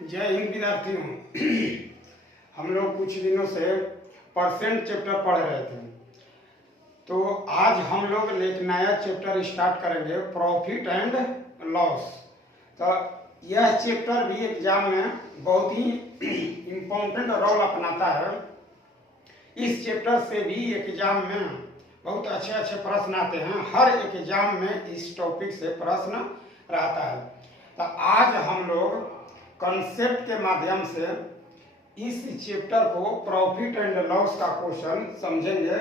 जय हिंद विद्यार्थियों। हम लोग कुछ दिनों से परसेंट चैप्टर पढ़ रहे थे, तो आज हम लोग एक नया चैप्टर स्टार्ट करेंगे, प्रॉफिट एंड लॉस। तो यह चैप्टर भी एग्जाम में बहुत ही इम्पोर्टेंट रोल अपनाता है। इस चैप्टर से भी एग्जाम में बहुत अच्छे अच्छे प्रश्न आते हैं। हर एक एग्जाम में इस टॉपिक से प्रश्न रहता है। तो आज हम लोग कॉन्सेप्ट के माध्यम से इस चैप्टर को प्रॉफिट एंड लॉस का क्वेश्चन समझेंगे।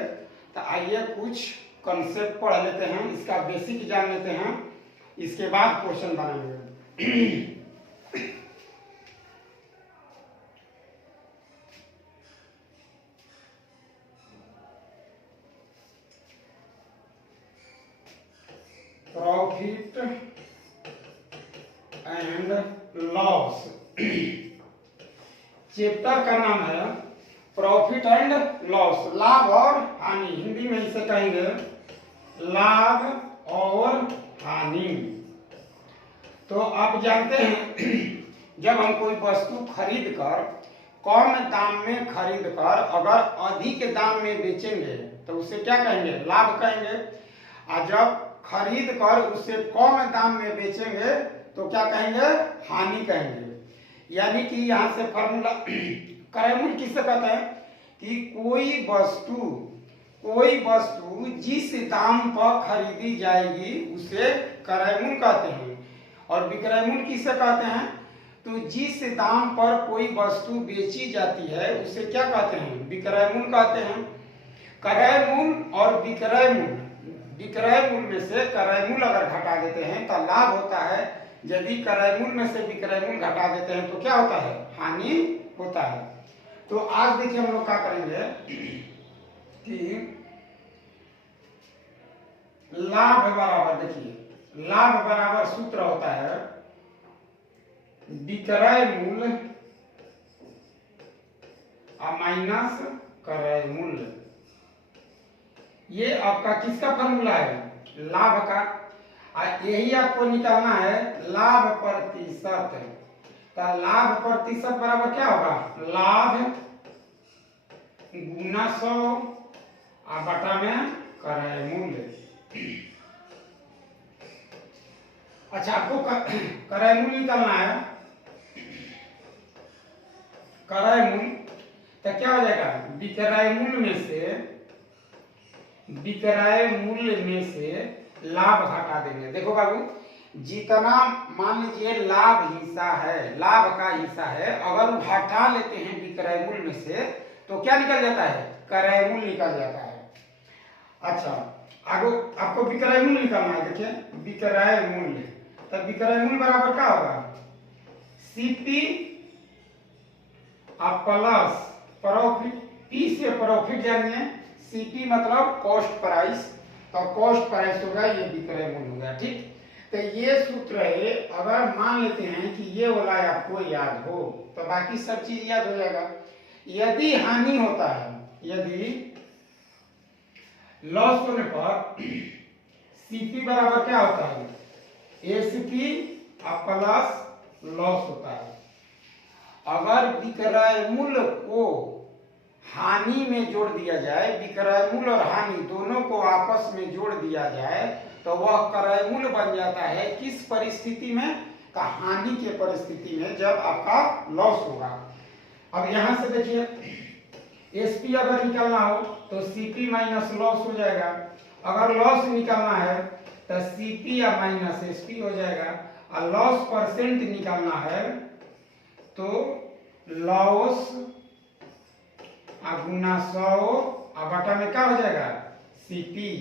तो आइए कुछ कॉन्सेप्ट पढ़ लेते हैं, इसका बेसिक जान लेते हैं, इसके बाद क्वेश्चन बनाएंगे। प्रॉफिट एंड लॉस चैप्टर का नाम है प्रॉफिट एंड लॉस, लाभ और हानि। हिंदी में इसे कहेंगे लाभ और हानि। तो आप जानते हैं, जब हम कोई वस्तु खरीद कर कम दाम में खरीद कर अगर अधिक दाम में बेचेंगे तो उसे क्या कहेंगे? लाभ कहेंगे। और जब खरीद कर उसे कम दाम में बेचेंगे तो क्या कहेंगे? हानि कहेंगे। यानी कि यहाँ से फॉर्मूला क्रयमूल्य किससे कहते हैं कि कोई वस्तु जिस दाम पर खरीदी जाएगी उसे क्रयमूल्य कहते हैं। और विक्रय मूल्य किससे कहते हैं? तो जिस दाम पर कोई वस्तु बेची जाती है उसे क्या कहते हैं? विक्रय मूल्य कहते हैं। क्रय मूल्य और विक्रय मूल्य, विक्रय मूल्य में से क्रय मूल्य अगर घटा देते हैं तो लाभ होता है। यदि क्रय मूल्य में से विक्रय मूल्य घटा देते हैं तो क्या होता है? हानि होता है। तो आज देखिए हम लोग क्या करेंगे कि लाभ बराबर, देखिए लाभ बराबर सूत्र होता है विक्रय मूल्य माइनस क्रय मूल्य। ये आपका किसका फॉर्मूला है? लाभ का। यही आपको निकालना है लाभ प्रतिशत। तो लाभ प्रतिशत बराबर क्या होगा? लाभ गुना 100 और बटा में क्रय मूल्य। अच्छा, आपको क्रय मूल्य निकालना है। क्रय मूल्य तो क्या हो जाएगा? विक्रय मूल्य में से लाभ घटा देंगे। देखो बाबू, जितना मान लीजिए लाभ हिस्सा है, लाभ का हिस्सा है, अगर घटा लेते हैं विक्रय मूल्य में से तो क्या निकल जाता है? क्रय मूल्य निकल जाता है। अच्छा, आगे आपको विक्रय मूल्य निकालना है। देखिए विक्रय मूल्य, तो विक्रय मूल्य बराबर क्या होगा? CP plus profit. पी से प्रॉफिट जानिए, सीपी मतलब कॉस्ट प्राइस, तो कॉस्ट प्राइस होगा, ये विक्रय मूल्य होगा। ठीक, तो ये सूत्र है। अगर मान लेते हैं कि ये वाला आपको याद हो तो बाकी सब चीज याद हो जाएगा। यदि हानि होता है, यदि लॉस होने पर सीपी बराबर क्या होता है? एसीपी प्लस लॉस होता है। अगर विक्रय मूल्य को हानि में जोड़ दिया जाए, विक्रय मूल्य और हानि दोनों को आपस में जोड़ दिया जाए तो वह क्रय मूल्य बन जाता है। किस परिस्थिति में? का हानि के परिस्थिति में, जब आपका लॉस होगा। अब यहां से देखिए, एसपी अगर निकालना हो तो सीपी माइनस लॉस हो जाएगा। अगर लॉस निकालना है तो सीपी या माइनस एसपी हो जाएगा। और लॉस परसेंट निकालना है तो लॉस गुना 100 और बटा में क्या हो जाएगा? सीपी।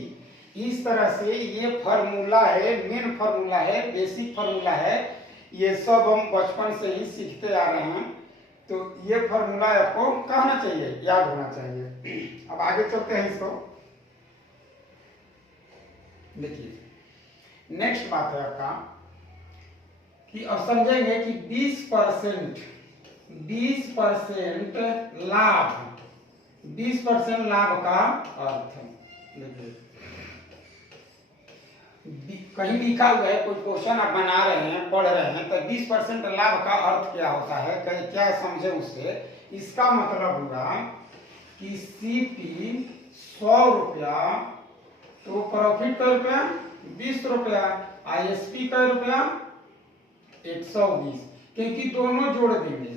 इस तरह से ये फार्मूला है, मेन फार्मूला है, बेसिक फार्मूला है। ये सब हम बचपन से ही सीखते आ रहे हैं, तो ये फार्मूला आपको कहना चाहिए, याद होना चाहिए। अब आगे चलते हैं इसको। देखिए नेक्स्ट बात है आपका कि अब समझेंगे कि 20% लाभ, 20% लाभ का अर्थ। देखिए कहीं लिखा हुआ है, कोई क्वेश्चन आप बना रहे हैं, पढ़ रहे हैं, तो 20% लाभ का अर्थ क्या होता है, क्या समझे उससे। इसका मतलब हुआ कि सीपी 100 रुपया, तो प्रॉफिट का रुपया 20 रुपया, आईएसपी का रुपया 120, क्योंकि दोनों जोड़ देंगे।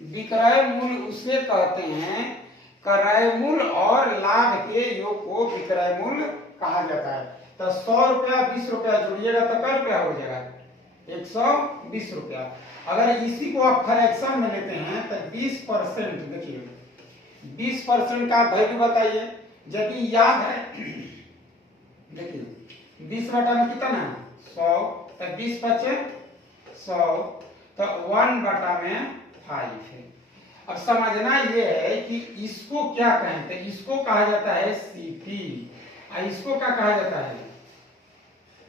विक्रय मूल्य उसे कहते हैं, क्रय मूल्य और लाभ के योग को विक्रय मूल्य कहा जाता है। तो 100 रुपया 20 रुपया जोड़िएगा तो क्या रुपया हो जाएगा, 120 रुपया। अगर इसी को आप फ्रैक्शन में लेते हैं तो 20%, देखिए 20% का वैल्यू बताइए। यदि याद है, देखिए 20 बटा में कितना है 100, तो 20 बचे 100, तो 1 बटा में 5 है। अब समझना ये है कि इसको क्या कहते हैं, इसको कहा जाता है सीपी, और इसको क्या कहा जाता है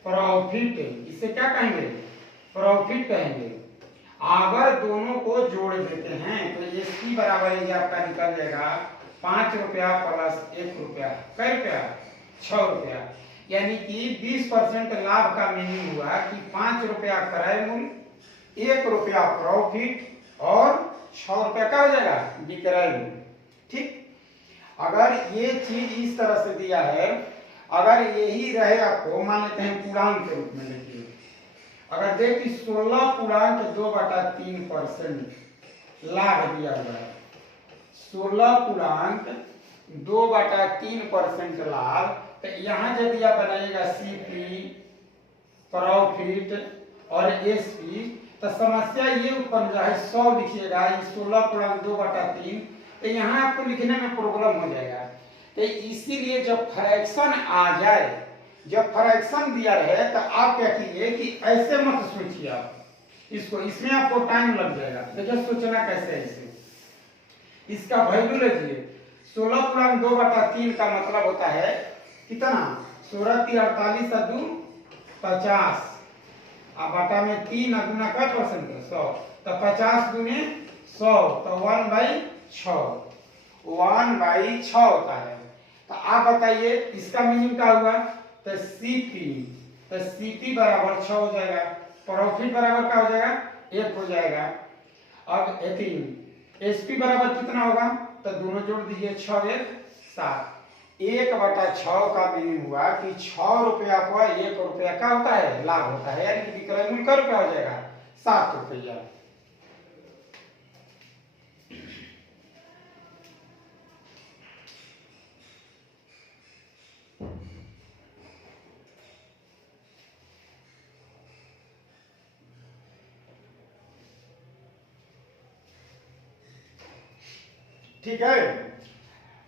प्रॉफिट। इसे क्या कहेंगे, प्रॉफिट कहेंगे। अगर दोनों को जोड़ देते हैं तो एसपी बराबर ये आपका निकल जाएगा 5 रुपया प्लस 1 रुपया, कै रुपया 6 रुपया। यानी कि 20% लाभ का मीनिंग हुआ कि 5 रुपया क्रय मूल्य, 1 रुपया प्रॉफिट और 6 रुपया का हो जाएगा विक्रय मूल्य। ठीक, अगर ये चीज इस तरह से दिया है, अगर यही रहे आपको, मान लेते हैं पूर्णांक के रूप में, देखिए अगर देखिए 16.2/3% लाभ दिया हुआ है, 16.2/3% लाभ, तो यहाँ यदि आप बनाइएगा सीपी, प्रॉफिट और एसपी, तो समस्या ये उत्पन्न है 100 लिखिएगा, 16.2/3, तो यहाँ आपको लिखने में प्रॉब्लम हो जाएगा। तो इसीलिए जब फ्रैक्शन आ जाए, जब फ्रैक्शन दिया रहे, तो आप क्या कीजिए कि ऐसे मत सोचिए आप इसको, इसमें आपको टाइम लग जाएगा। देखिए सोचना कैसे है इसे, इसका वैल्यू लीजिए। 16.2/3 का मतलब होता है कितना, 16 3 48 और 2 50, अब बटा में 3 गुना का परसेंट 100, तो 50 गुने 100, तो 1/6, 1/6 होता है। तो आप बताइए इसका मीनिंग क्या हुआ, तो सीपी बराबर 6 हो जाएगा, प्रॉफिट बराबर क्या हो जाएगा 1 हो जाएगा। अब एसपी बराबर कितना होगा, तो दोनों जोड़ दीजिए, 6 1 7, 1/6 का मीनिंग हुआ कि 6 रुपया पर 1 रुपया का होता है लाभ होता है, यानी कि विक्रय मूल्य का रुपया हो जाएगा 7 रुपया। ठीक है,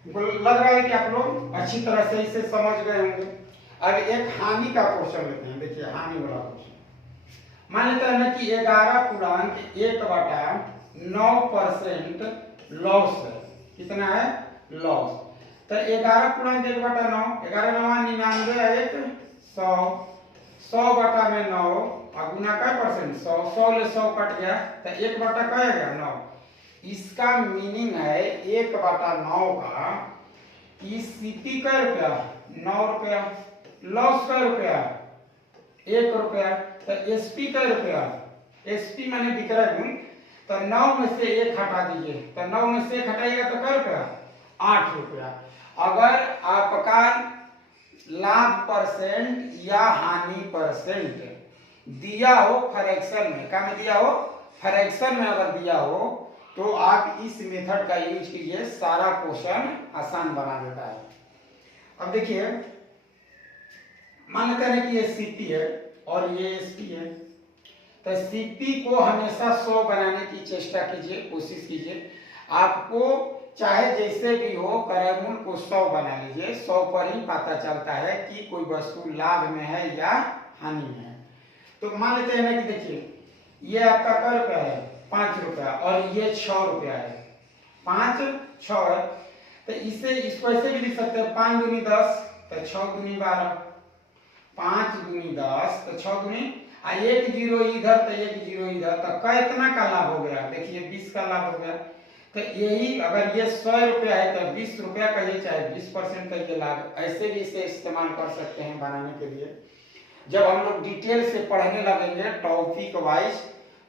लग रहा है कि आप लोग अच्छी तरह से इसे समझ गए होंगे। अब एक हानि का क्वेश्चन लेते हैं, देखिए हानि वाला क्वेश्चन। मान लेते हैं ना कि 11.1/9% लॉस है, कितना है लॉस, तो 11.1/9, 11 9 99 1 100, 100/9 गुना का परसेंट 100, 100 ले 100 कट गया, तो 1/9 9। इसका मीनिंग है 1/9 का कि सीपी का रुपया 9 रुपया, लॉस का रुपया 1 रुपया, तो एसपी का रुपया, एसपी माने विक्रय मूल्य, तो 9 में से 1 हटा दीजिए, तो 9 में से 1 हटाइएगा तो क्या रुपया 8 रुपया। अगर आपका लाभ परसेंट या हानि परसेंट दिया हो फ्रैक्शन में, क्या में दिया हो फ्रैक्शन में अगर दिया हो, तो आप इस मेथड का यूज कीजिए, सारा क्वेश्चन आसान बना देता है। अब देखिए मान लेते हैं कि ये सीपी है और ये एसपी है, तो सीपी को हमेशा 100 बनाने की चेष्टा कीजिए, कोशिश कीजिए। आपको चाहे जैसे भी हो क्रय मूल्य को 100 बना लीजिए, 100 पर ही पता चलता है कि कोई वस्तु लाभ में है या हानि में है। तो मान लेते हैं ना कि देखिए ये आपका क्या रुपया है 5 रुपया और ये 6 रुपया है, 5 6 है, तो इसे इसको ऐसे भी लिख सकते हैं 5 दूनी 10, तो 6 दूनी 12, 5 दूनी 10, तो 6 दूनी, एक 0 इधर तो एक 0 इधर, तो कितना का लाभ हो गया, देखिए 20 का लाभ हो गया। तो यही अगर ये 100 रुपया है तो 20 रुपया का ये चाहे 20% का ये लाभ, ऐसे भी इसे इस्तेमाल कर सकते हैं बनाने के लिए। जब हम लोग डिटेल से पढ़ने लगेंगे टॉपिक वाइज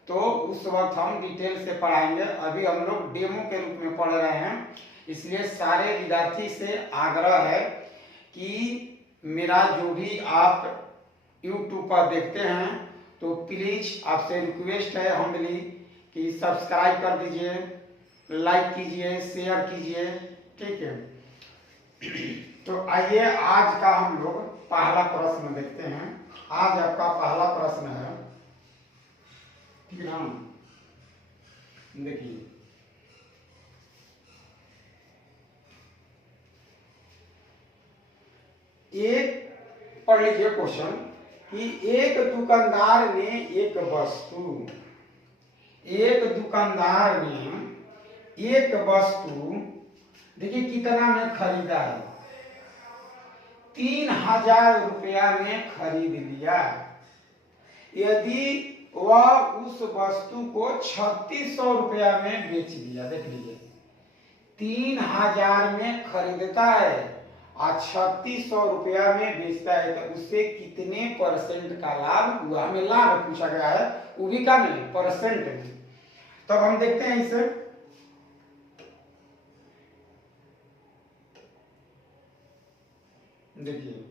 तो उस वक्त हम डिटेल से पढ़ाएंगे। अभी हम लोग डेमो के रूप में पढ़ रहे हैं, इसलिए सारे विद्यार्थी से आग्रह है कि मेरा जो भी आप YouTube पर देखते हैं तो प्लीज आपसे रिक्वेस्ट है हम्बली कि सब्सक्राइब कर दीजिए, लाइक कीजिए, शेयर कीजिए, ठीक है। तो आइए आज का हम लोग पहला प्रश्न देखते हैं। आज आपका पहला प्रश्न है, ठीक है, देखिए एक पढ़ लीजिए क्वेश्चन कि एक दुकानदार ने एक वस्तु देखिए कितना में खरीदा है, 3000 रुपया में खरीद लिया। यदि वह उस वस्तु को 3600 रुपया में बेच दिया, देख लीजिए 3000 में खरीदता है और 3600 रुपया में बेचता है, तो उससे कितने परसेंट का लाभ हुआ। हमें लाभ पूछा गया है, वो भी क्या नहीं परसेंट में। तब हम देखते हैं इसे, देखिए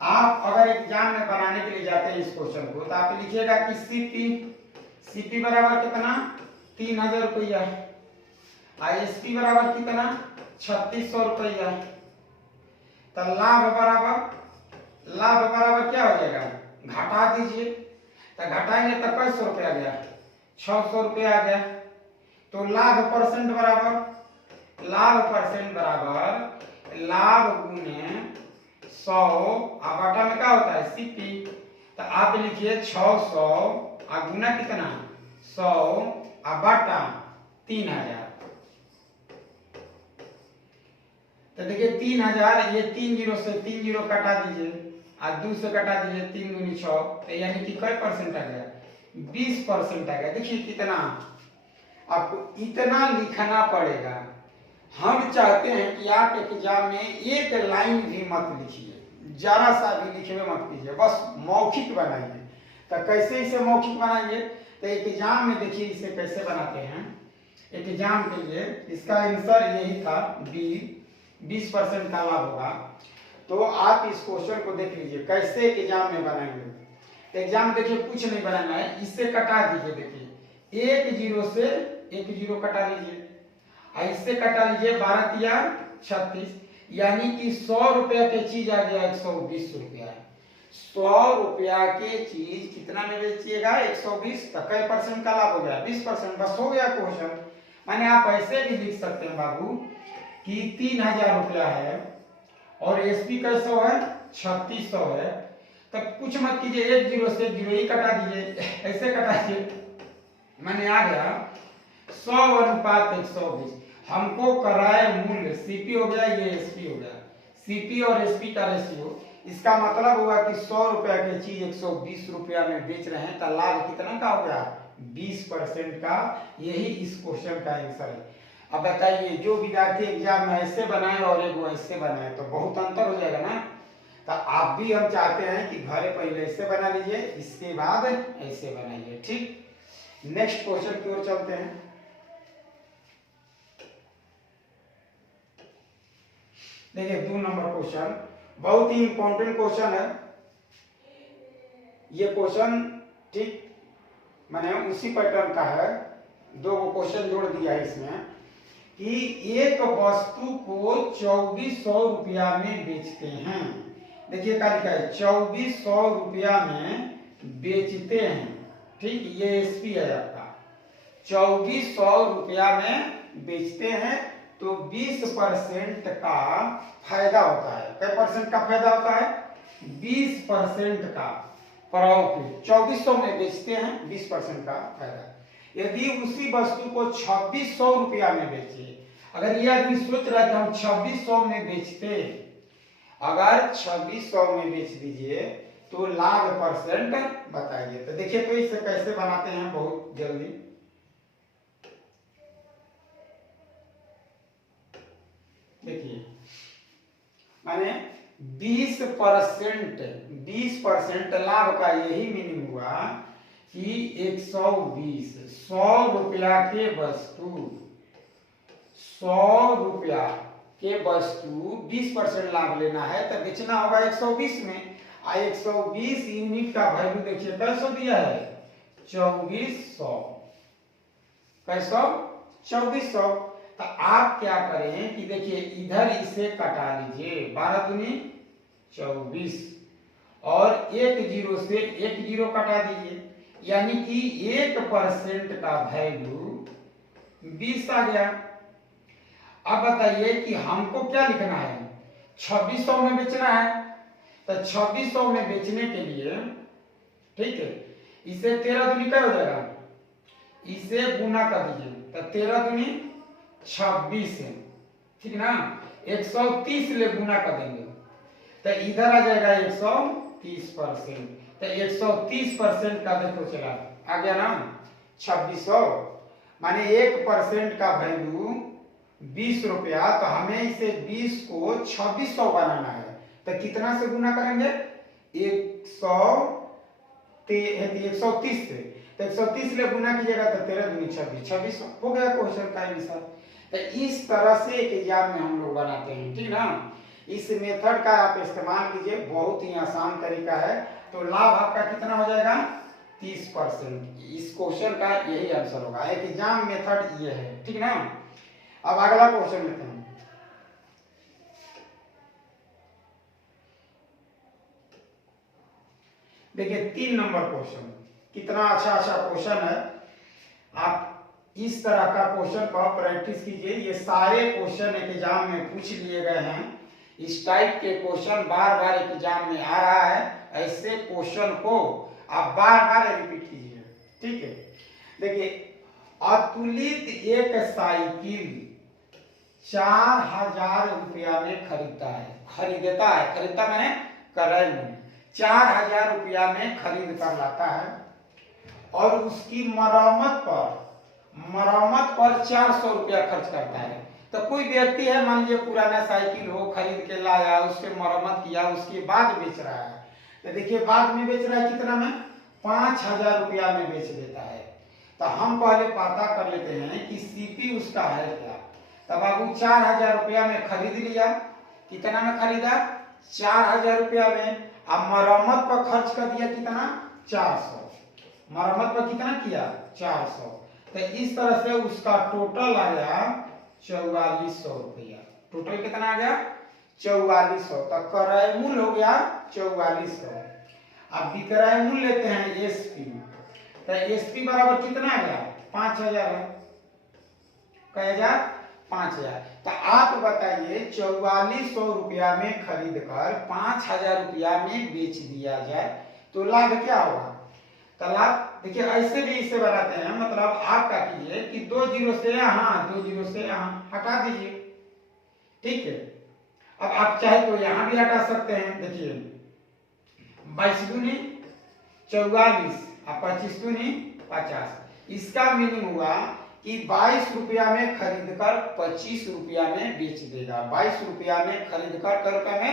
आप अगर एग्जाम में बनाने के लिए जाते हैं इस क्वेश्चन को तो आप लिखिएगा कि सीपी बराबर कितना 3000 रुपया, आईएसपी बराबर कितना 3600 रुपया, तो लाभ बराबर क्या हो जाएगा, घटा दीजिए, तो घटाएंगे तो कैसे रुपया गया 600 रुपया आ गया। तो लाभ परसेंट बराबर लाभ गुने 100 और बटा में क्या होता है सीपी, तो आप लिखिए 600 और गुना कितना 100 और बटा 3000। तो देखिए 3000, ये 3 जीरो से 3 जीरो कटा दीजिए और 2 से कटा दीजिए, 3 दूनी 6, तो यानी कि कितना परसेंट आ गया 20% आ गया। देखिए कितना आपको इतना लिखना पड़ेगा। हम चाहते हैं कि आप एग्जाम में एक लाइन भी मत लिखिए, जरा सा भी लिखिए मत कीजिए, बस मौखिक बनाइए। तो कैसे इसे मौखिक बनाएंगे, तो एग्जाम में देखिए इसे कैसे बनाते हैं। एग्जाम के लिए इसका आंसर यही था, बी 20% का लाभ होगा। तो आप इस क्वेश्चन को देख लीजिए कैसे एग्जाम में बनाएंगे। एग्जाम देखिए कुछ नहीं बनाना है, इससे कटा दीजिए। देखिए 1 जीरो से 1 जीरो कटा लीजिए, इससे कटा लीजिए 12 तिया 36, यानी कि 100 रुपया की चीज आ गया 120 रुपया। 100 रुपया की चीज कितना में बेचिएगा 120, तो कै परसेंट का लाभ हो गया 20%, बस हो गया क्वेश्चन। माने आप ऐसे भी लिख सकते हैं बाबू कि 3000 रुपया है और एसपी कैसे है 3600 है, तब कुछ मत कीजिए, 1 जीरो से जीरो ही कटा दीजिए, ऐसे कटा दीजिए, मैंने आ गया 100 अनुपात 120। हमको कराए मूल्य सीपी हो गया, ये एसपी हो गया, सीपी और एसपी का रेशियो। इसका मतलब हुआ कि 100 रुपया की चीज 120 रुपया में बेच रहे हैं, तो लाभ कितना का हो गया 20% का। यही इस क्वेश्चन का आंसर है। अब बताइए जो विद्यार्थी एग्जाम में ऐसे बनाए और एक ऐसे बनाए तो बहुत अंतर हो जाएगा ना। तो आप भी हम चाहते हैं कि घरे पहले ऐसे बना लीजिए, इसके बाद ऐसे बनाइए, ठीक। नेक्स्ट क्वेश्चन की ओर चलते हैं। देखिए 2 नंबर क्वेश्चन बहुत ही इंपॉर्टेंट क्वेश्चन है ये क्वेश्चन, ठीक। मैंने उसी पैटर्न का है, 2 क्वेश्चन जोड़ दिया है इसमें कि एक वस्तु को 2400 रुपया में बेचते हैं। देखिए क्या लिखा है 2400 रुपया में बेचते हैं, ठीक। ये एसपी है आपका, 2400 रुपया में बेचते हैं, तो 20% का फायदा होता है। कितने परसेंट का फायदा होता है 20% का प्रॉफिट। 2400 में बेचते हैं, 20% का फायदा। यदि उसी वस्तु को 2600 रुपया में बेचे, अगर ये आदमी सोच रहा है कि हम 2600 में बेचते, अगर 2600 में बेच दीजिए तो लाभ परसेंट बताइए। तो देखिए तो इसे कैसे बनाते हैं बहुत जल्दी। देखिए माने 20%, 20% लाभ का यही मीनिंग हुआ कि 120, 100 रुपया के वस्तु, 100 रुपया के वस्तु 20% लाभ लेना है तो बेचना होगा 120 में। 120 यूनिट का वैल्यू देखिए कैसे दिया है, 2400, कैसा 2400। तो आप क्या करें कि देखिए इधर इसे कटा लीजिए, 12 दूनी 24 और एक जीरो से एक जीरो कटा दीजिए, यानी कि 1% का वैल्यू 20 आ गया। अब बताइए कि हमको क्या लिखना है, 2600 में बेचना है, तो 2600 में बेचने के लिए, ठीक है, इसे 13 दूनी क्या हो जाएगा, इसे गुना कर दीजिए, तो 13 दूनी 26 है, ठीक ना, 130 ले गुना कर देंगे तो इधर आ जाएगा 130%, तो 130% का देखो चला आ गया ना 2600, माने 1% का वैल्यू 20 रुपया, तो हमें इसे 20 को 2600 बनाना है, तो कितना से गुना करेंगे, 130 से, तो 130 ले गुना कीजिएगा तो 13 दूनी 26, 2600 हो गया क्वेश्चन का आंसर। तो इस तरह से एक एग्जाम में हम लोग बनाते हैं, ठीक ना। इस मेथड का आप इस्तेमाल कीजिए, बहुत ही आसान तरीका है। तो लाभ आपका कितना हो जाएगा, 30%। इस क्वेश्चन का यही आंसर होगा, एक एग्जाम मेथड ये है, ठीक ना। अब अगला क्वेश्चन लेते हैं। देखिए 3 नंबर क्वेश्चन, कितना अच्छा अच्छा क्वेश्चन है। आप इस तरह का क्वेश्चन का प्रैक्टिस कीजिए, ये सारे क्वेश्चन एग्जाम में पूछ लिए गए हैं, इस टाइप के क्वेश्चन बार बार एग्जाम में आ रहा है, ऐसे क्वेश्चन को आप बार बार रिपीट कीजिए, ठीक है। देखिए अतुलित एक साइकिल 4000 रुपया में खरीदता है, खरीदता मैंने क्रय मूल्य 4000 रुपया में खरीद कर लाता है और उसकी मरम्मत पर 400 रुपया खर्च करता है। तो कोई व्यक्ति है, मान लीजिए पुराना साइकिल हो, खरीद के लाया, उसके मरम्मत किया, उसके बाद बेच रहा है, तो देखिए बाद में बेच रहा है कितना में, 5000 रुपया में बेच देता है। तो हम पहले पता कर लेते हैं कि सीपी उसका है क्या। तब बाबू 4000 रुपया में खरीद लिया, कितना में खरीदा, 4000 रुपया में। अब मरम्मत पर खर्च कर दिया कितना, 400, मरम्मत पर कितना किया, 400। तो इस तरह से उसका टोटल आ गया 4400 रुपया। टोटल कितना आ गया, 4400। तो क्रय मूल्य हो गया 4400। अब विक्रय मूल्य लेते हैं एसपी, तो एसपी बराबर कितना आ गया, 5000 है, क्या हजार, 5000। तो आप बताइए 4400 रुपया में खरीद कर 5000 रुपया में बेच दिया जाए तो लाभ क्या होगा। तो लाभ देखिए ऐसे भी इसे बनाते हैं, मतलब आप क्या कीजिए कि 2 जीरो से यहाँ, 2 जीरो से यहाँ हटा दीजिए, ठीक है। अब आप चाहे तो यहाँ भी हटा सकते हैं। देखिए 22 दूनी 44 और 25 दूनी 50, इसका मीनिंग हुआ कि 22 रुपया में खरीद कर 25 रुपया में बेच देगा। 22 रुपया में खरीद कर कै रुपया में,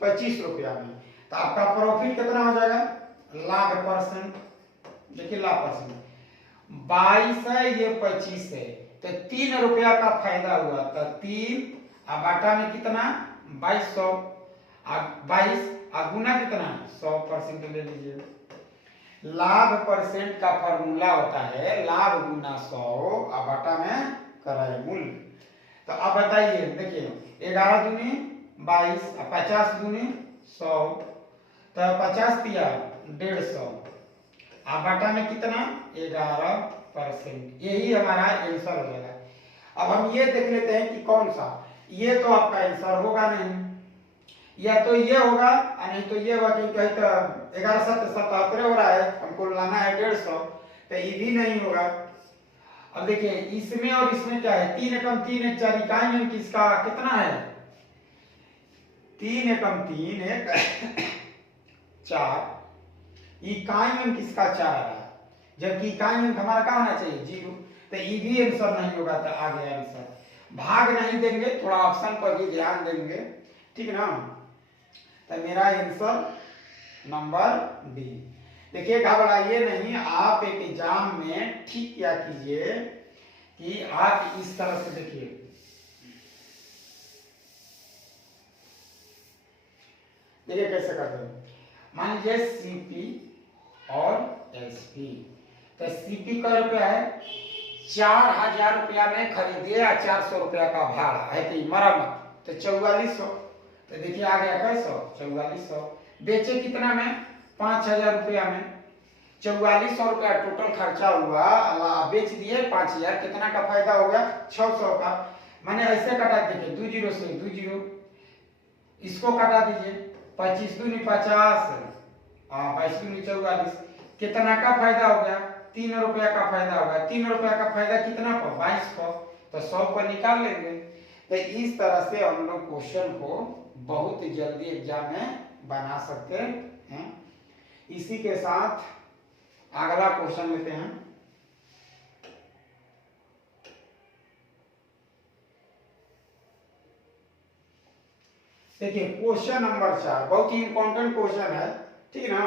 25 रुपया में। तो आपका प्रॉफिट कितना हो जाएगा, लाभ परसेंट। देखिए लाभ परसेंट 22 है, ये 25 है, तो 3 रुपया का फायदा हुआ। तो 3 अब बाटा में कितना, 2200, 22 और गुना कितना, 100% ले लीजिए। लाभ परसेंट का फॉर्मूला होता है लाभ गुना 100 और बटा में क्रय मूल्य। तो अब बताइए, देखिए 11 दूनी 22 और 50 दूनी 100, तो 50 दिया 150 और बटा में कितना, 11%। यही हमारा आंसर हो जाएगा। अब हम ये देख लेते हैं कि कौन सा, ये तो आपका आंसर होगा नहीं, या तो ये होगा नहीं तो ये होगा, क्योंकि कहीं तो 1177 हो रहा है, हमको लाना है 150, तो ये भी नहीं होगा। अब देखिए इसमें और इसमें क्या है, 3 एकम 3 एक 4 इकाई में किसका कितना है, 3 एकम 3 एक 4 इकाई में किसका 4 है, जबकि इकाई में हमारा क्या होना चाहिए 0, तो ये भी आंसर नहीं होगा। तो आ गया आंसर। भाग नहीं देंगे, थोड़ा ऑप्शन पर भी ध्यान देंगे, ठीक ना। तो मेरा आंसर नंबर डी। देखिए घबराइए नहीं, आप एक एग्जाम में ठीक क्या कीजिए कि आप इस तरह से देखिए कैसे करते हैं। मान लीजिए सीपी और एसपी, तो सीपी का रुपया है 4000 रुपया में खरीदिए या 400 रुपया का भाड़ा है कि मरम्मत, तो 4400। तो देखिए आ गया कैसे 4400। बेचे कितना में 5000 रुपया में, 4400 रुपया टोटल खर्चा हुआ, बेच दिए 5000, कितना का फायदा हो गया 600 का। मैंने ऐसे कटा, देखिए 20 से 20, इसको कटा दीजिए 25 दूनी 50, 22 दूनी 44, कितना का फायदा हो गया 3 रुपया का फायदा हो गया। 3 रुपया का फायदा कितना पर 22 पर, तो 100 पर निकाल लेंगे। तो इस तरह से हम लोग क्वेश्चन को बहुत जल्दी एग्जाम में बना सकते हैं। इसी के साथ अगला क्वेश्चन लेते हैं। देखिए क्वेश्चन नंबर 4 बहुत ही इंपॉर्टेंट क्वेश्चन है, ठीक ना।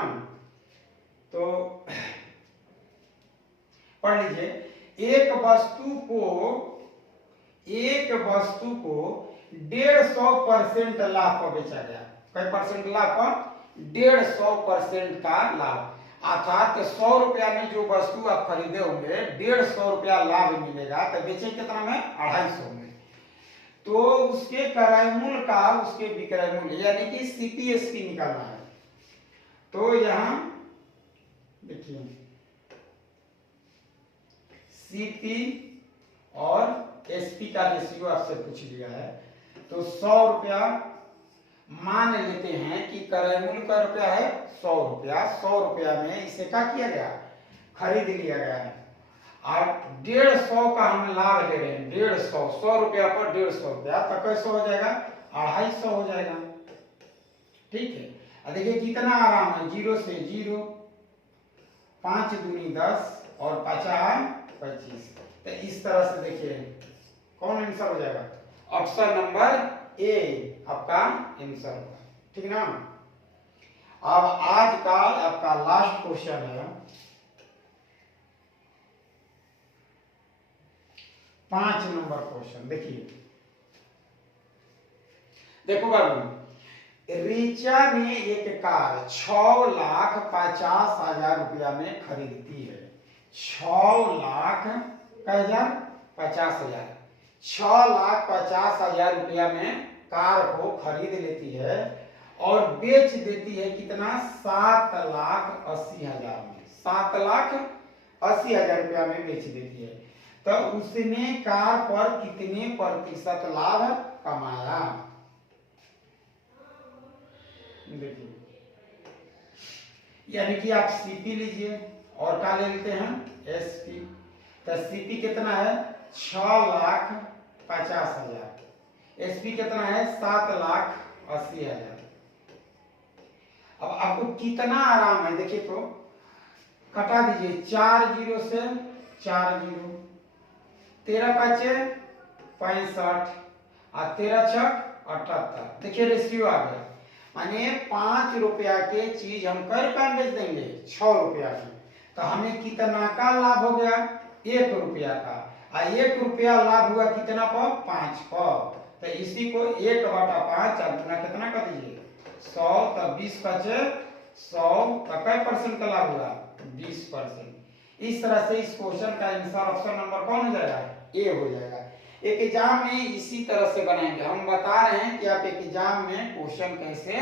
तो पढ़ लीजिए। एक वस्तु को 150% लाभ पर बेचा गया। कई परसेंट लाभ पर 150% का लाभ, अर्थात 100 रुपया में जो वस्तु आप खरीदे होंगे 150 रुपया लाभ मिलेगा, तो बेचे कितना में 250 में। तो उसके क्रय मूल्य का उसके विक्रय मूल्य यानी कि सीपीएसपी निकालना है। तो यहां देखिए सीपी और एसपी का रेशियो आपसे पूछ लिया है। तो 100 रुपया मान लेते हैं कि क्रय मूल्य का रुपया है 100 रुपया। 100 रुपया में इसे क्या किया गया, खरीद लिया गया है। और 150 का हम लाभ ले रहे हैं, 150, 100 रुपया पर 150 रुपया, तो कैसे हो जाएगा 250 हो जाएगा, ठीक है। देखिए कितना आराम है, 0 से 0, 5 दूनी 10 और 50 25। तो इस तरह से देखिए कौन आंसर हो जाएगा, ऑप्शन नंबर ए आपका आंसर होगा, ठीक ना। अब आज का आपका लास्ट क्वेश्चन है 5 नंबर क्वेश्चन। देखिए देखो बाबू, रीचा ने एक कार 6,50,000 रुपया में खरीदती है। 6,50,000, 6,50,000 रुपया में कार को खरीद लेती है और बेच देती है कितना 7,80,000 में, 7,80,000 रुपया में बेच देती है। तो उसने कार पर कितने प्रतिशत लाभ कमाया। देखिए यानी कि आप सीपी लीजिए और क्या ले लेते हैं एसपी। तो सीपी कितना है 6,50,000, एसपी कितना है 7,80,000। अब आपको कितना आराम है, देखिए तो कटा दीजिए 4 0 से 4 0, 13 5 65 और 13 6 78। देखिए रेशियो आ गया, माने 5 रुपया के चीज हम कै रुपया में बेच देंगे 6 रुपया की, तो हमें कितना का लाभ हो गया 1 रुपया का। 1 रुपया लाभ हुआ कितना पर 5 पर, तो इसी को 1/5 गुना कितना कर दीजिए 100, तो 20 बचे 100, तो कै परसेंट का लाभ हुआ 20%। इस तरह से इस क्वेश्चन का आंसर ऑप्शन नंबर कौन हो जाएगा ए हो जाएगा। एक एग्जाम में इसी तरह से बनाएंगे, हम बता रहे हैं कि आप एक एग्जाम में क्वेश्चन कैसे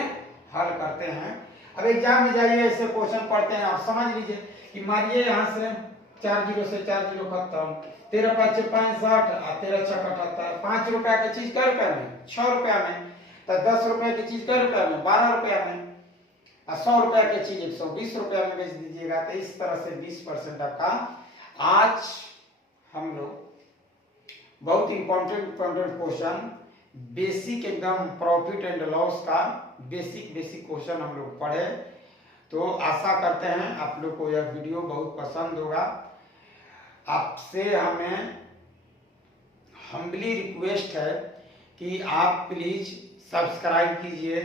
हल करते हैं। अब एग्जाम में जाइए ऐसे क्वेश्चन पढ़ते हैं, आप समझ लीजिए कि मारिए यहाँ से 4 0 से 4 0 खत्म, 13 5 65 और 13 6 78। 5 रुपया की चीज कै रुपया में 6 रुपया में, तो 10 रुपया की चीज कै रुपया में 12 रुपया में, और 100 रुपया की चीज 120 रुपया में बेच दीजिएगा। तो इस तरह से 20% आपका। आज हम लोग बहुत इंपॉर्टेंट क्वेश्चन, बेसिक एकदम प्रॉफिट एंड लॉस का बेसिक क्वेश्चन हम लोग पढ़े। तो आशा करते हैं आप लोग को यह वीडियो बहुत पसंद होगा। आपसे हमें हम्बली रिक्वेस्ट है कि आप प्लीज सब्सक्राइब कीजिए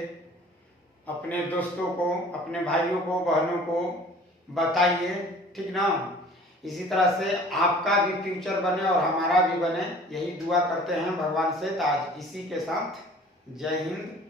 अपने दोस्तों को, अपने भाइयों को, बहनों को बताइए, ठीक ना। इसी तरह से आपका भी फ्यूचर बने और हमारा भी बने, यही दुआ करते हैं भगवान से। तो आज इसी के साथ जय हिंद,